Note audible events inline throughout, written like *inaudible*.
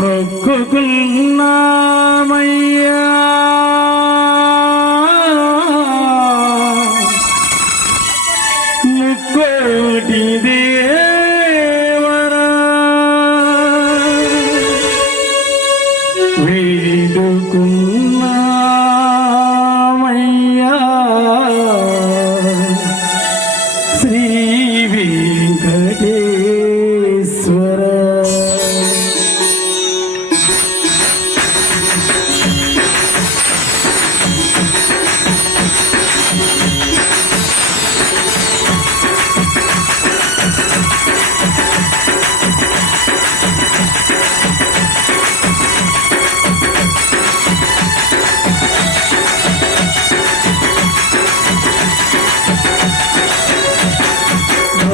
మొక్కుకున్నామయ్యా. ముక్కోటి దేవరా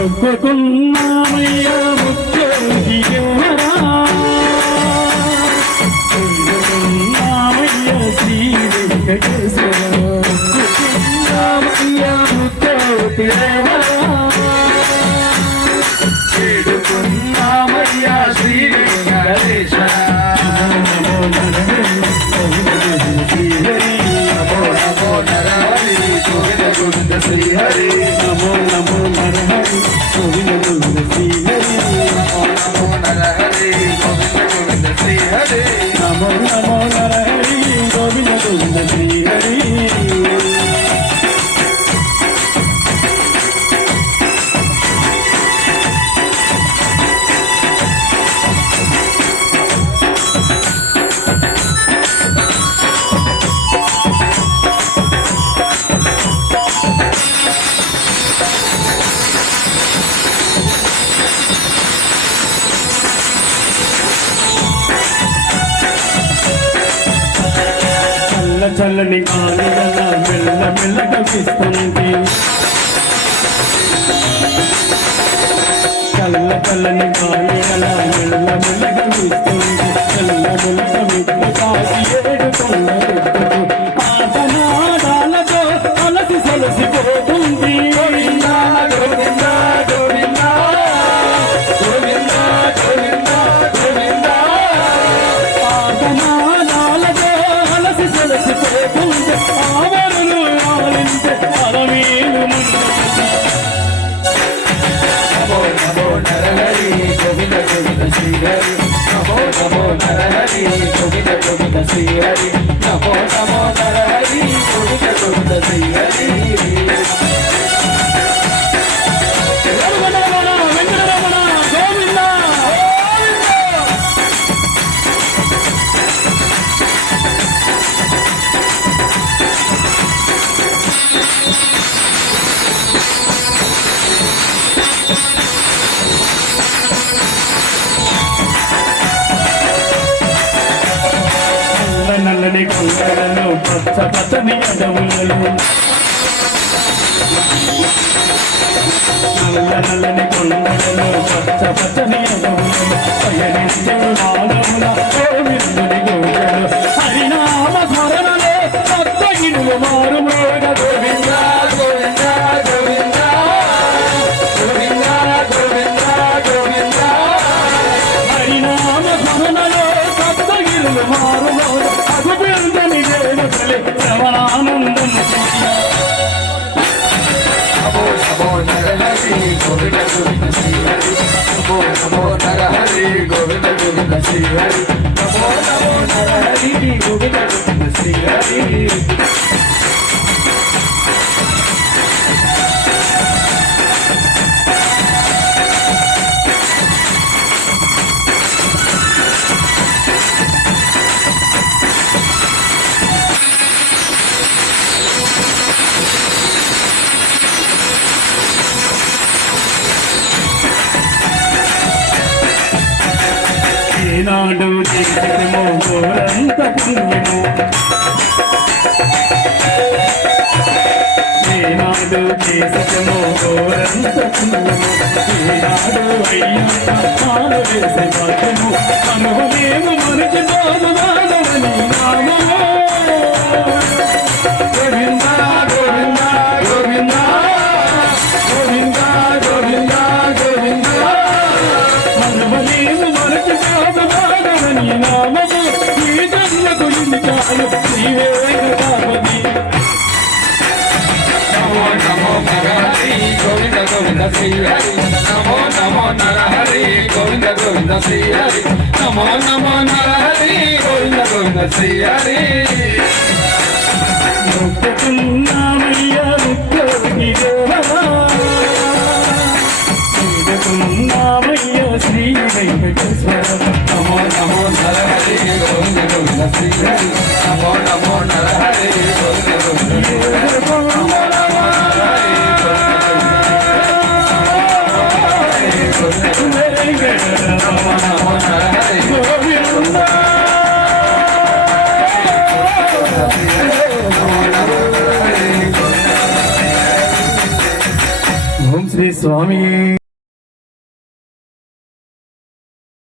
మొక్కుకున్నామయ్యా ముక్కోటి శ్రీ వెంకటేశ్వర. మొక్కుకున్నామయ్యా ముక్కోటి దేవరా శ్రీ వెంకటేశ్వర. శ్రీహరి నమో నమో నరహరి గోవింద గోవింద శ్రీహరి. నమో *laughs* చల్లని గాలి అలా మెల్ల మెల్లగా వీస్తుంది చల్ల చల్లని గాలి అలా మెల్ల మెల్లగా వీస్తుంది మెల్ల మెల్లగా మిట్టు నరహరి గోవింద గోవింద శ్రీహరి. నమో నమో నరహరి గోవింద గోవింద శ్రీహరి. పచ్చని నల్లని కొండలలో పచ్చ పచ్చని అడవులలో నల్ల నల్లని కొండలలో పచ్చ పచ్చని అడవులలో పయనించే నరహరి గోవింద గోవింద శ్రీహరి నమో నమో నర హరి గోవింద గోవింద శ్రీహరి ఏనాడు చేసేమో గోరంత పుణ్యము ఏనాడు చేసేమో పుణ్యము వేసే భాగ్యము శ్రీ హరి నమో నమో నర హరి గోవింద గోవింద శ్రీ హరి నమో నమో నర హరి గోవింద గోవింద శ్రీ హరి So Swami.